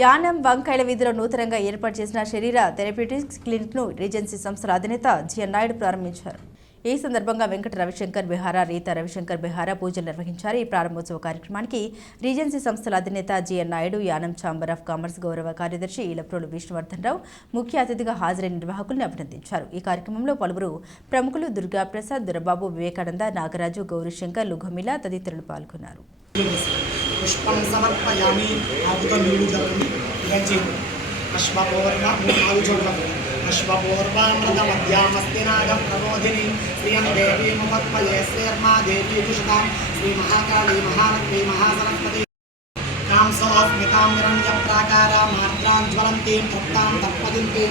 యానం వంకాయల వీధిలో నూతనంగా ఏర్పాటు చేసిన శరీర థెరప్యూటిక్స్ క్లినిక్ను రీజెన్సీ సంస్థల అధినేత జిఎన్ నాయుడు ప్రారంభించారు. ఈ సందర్భంగా వెంకట రవిశంకర్ బిహారా రీతా రవిశంకర్ బిహారా పూజలు నిర్వహించారు. ఈ ప్రారంభోత్సవ కార్యక్రమానికి రీజెన్సీ సంస్థల అధినేత G N Naidu Yanam chamber of commerce గౌరవ కార్యదర్శి ఈలప్రోలు విష్ణువర్ధన్ రావు ముఖ్య అతిథిగా హాజరైన నిర్వాహకుల్ని అభినందించారు. ఈ కార్యక్రమంలో పలువురు ప్రముఖులు దుర్గాప్రసాద్ దురబాబు వివేకానంద నాగరాజు గౌరీశంకర్ లుఘమిల తదితరులు పాల్గొన్నారు. पुष्पं समर्पयामि आहुतमेलुजपि यजेम अश्वपूर्णमुखालुजपि अश्वपूर्वामृतमद्यामस्ति नागं प्रबोधिनि। श्रियं देवीमुपत्पये श्रीर्मा देवी दुषितां श्रीमहाकाली महालक्ष्मी महासरस्वती। कां सौस्मितां निरञ्जप्राकारामार्द्रां ज्वलन्तीं, तप्तां तप्पदिन्तीं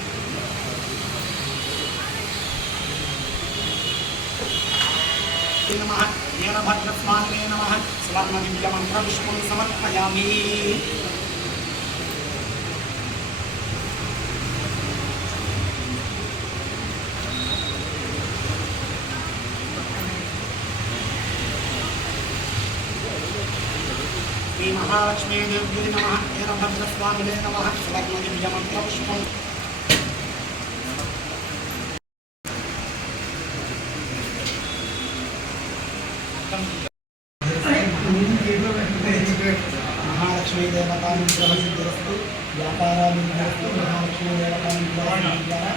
మహాలక్ష్మీదేవ్యై నమః సమర్పయామి నమః వీరభద్రస్వామినే నమః సువర్ణదివ్యమంత్రపుష్పం సమర్పయామి. శ్రీ మహాలక్ష్మీదేవ్యై నమః వీరభద్రస్వామినే నమః సువర్ణదివ్యమంత్రపుష్పం మహాలక్ష్మీ దేవతానుగ్రహ సిద్ధిరస్తు వ్యాపారానుగ్రహస్తు మహాలక్ష్మీ దేవతానుగ్రహ సిద్ధి ద్వారా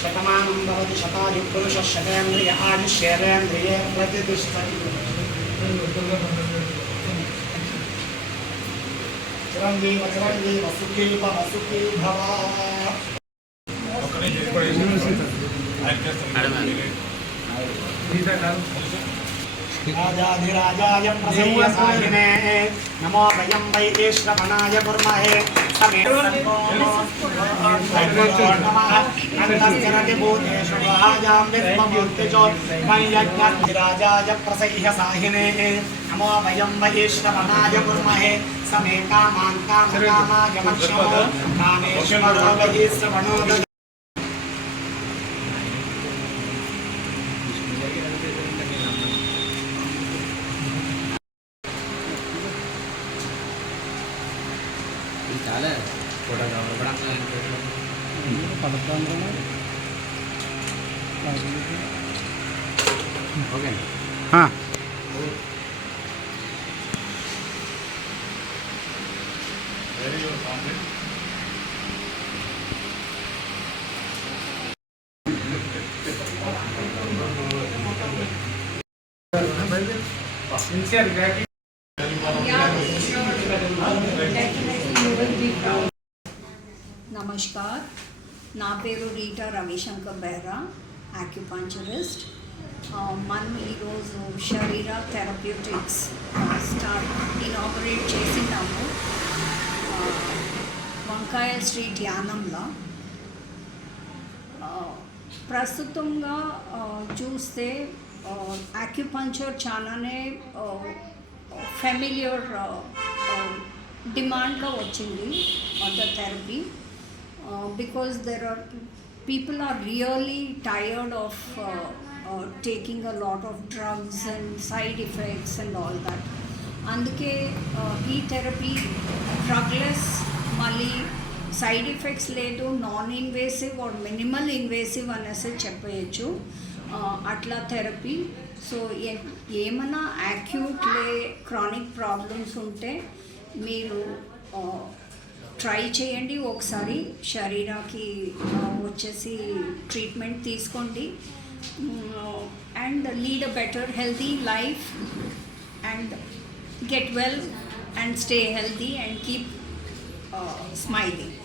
శతమానం భవతి శతాయు పురుష శతేంద్రియ ఆయుష్యేంద్రియే ప్రతిష్టతి. చిరంజీవ చిరంజీవ సుఖీ భవ సుఖీ భవ రాజాధిరాజాయ ప్రసయ్యసాయినే నమో వయం వై శ్రవణాయ కుర్మహే సమే రాజాయ ప్రసయ్యసాయినే నమో వయం వై శ్రవణాయ కుర్మహే సమే కామాన్ కామకామాయ మక్షమో కామేశ్వరో వై శ్రవణో చాలా ఫోటో ఓకే నమస్కార్ నా పేరు రీటా రవిశంకర్ బెహ్రా ఆక్యుపంచరిస్ట్ మనం ఈరోజు శరీర థెరప్యూటిక్స్ స్టార్ట్ ఇనాగరేట్ చేసినాము వంకాయ స్ట్రీట్ యానంలో ప్రస్తుతంగా చూస్తే యాక్యుపంచర్ చాలానే ఫెమిలియర్ డిమాండ్లో వచ్చింది the therapy because there are people are really tired of taking a lot of drugs and side effects and all that అందుకే ఈ థెరపీ డ్రగ్లెస్ మళ్ళీ సైడ్ ఎఫెక్ట్స్ లేదు non invasive or minimal invasive అనేసి చెప్పవచ్చు అట్లా therapy so ఏమైనా acute లే chronic problems ఉంటే మీరు ట్రై చేయండి ఒకసారి శరీరాకి వచ్చేసి ట్రీట్మెంట్ తీసుకోండి and lead a better healthy life and get well and stay healthy and keep smiling.